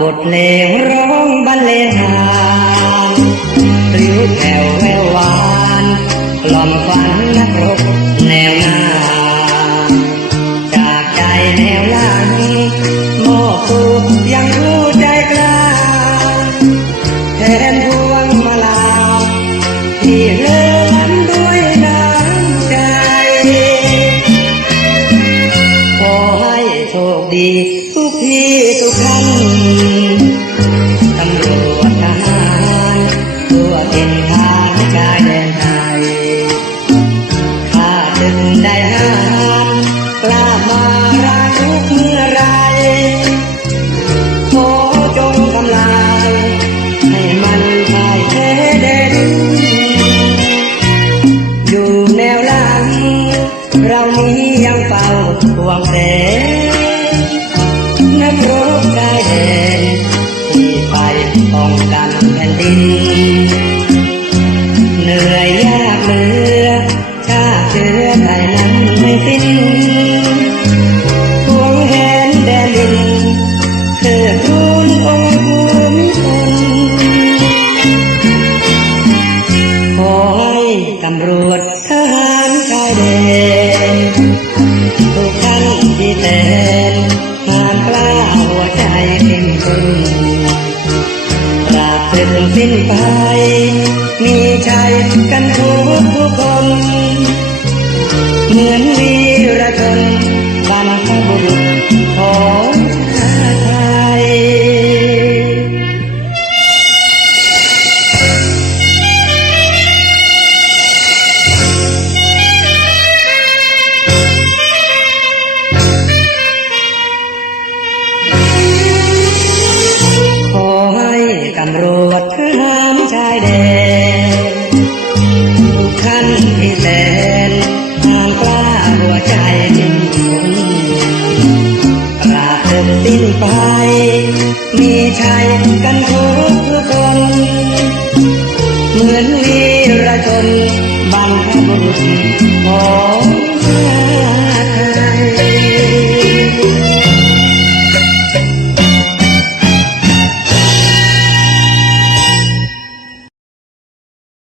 บทเพลงร้องบรรเลงหานริ้วแผ่วแววหวานกล่อมฝันนักรบแนวหน้า จากใจแนวหลังโมกตูยังรู้ใจกล้าแทนพวงมาลาที่เลื่อนด้วยน้ำใจ ขอให้โชคดี ที่ทุกท่านตำรวจทหารตัวเป็นทางชายแดนไทยข้าจึงได้หากล้ามาราทุกเมื่อไรขอจงทำลายให้มันพ่ายแพ้เด่นอยู่แนวหลัง เรานี้ยังเฝ้าห่วงแส นนักรบกายแดนที่ไปป้องกันแผ่นดิน เหนื่อยยากเหลือชาติเชื้อไทยนั้นไม่สิ้นห่วงแหนแดนดินเพื่อทูลองค์ภูมิพลขอให้ตำรวจทหารชายแดน ราบถึงสิ้นไป มีใจกันทุกทุกคน เหมือนวีรชน แดนทุกท่านที่แสนหามกล้าหัวใจเป็นคนปราเถิดสิ้นไป มีชัยกันทุกทุกคน เหมือนวีรชนบรรพบุรุษของ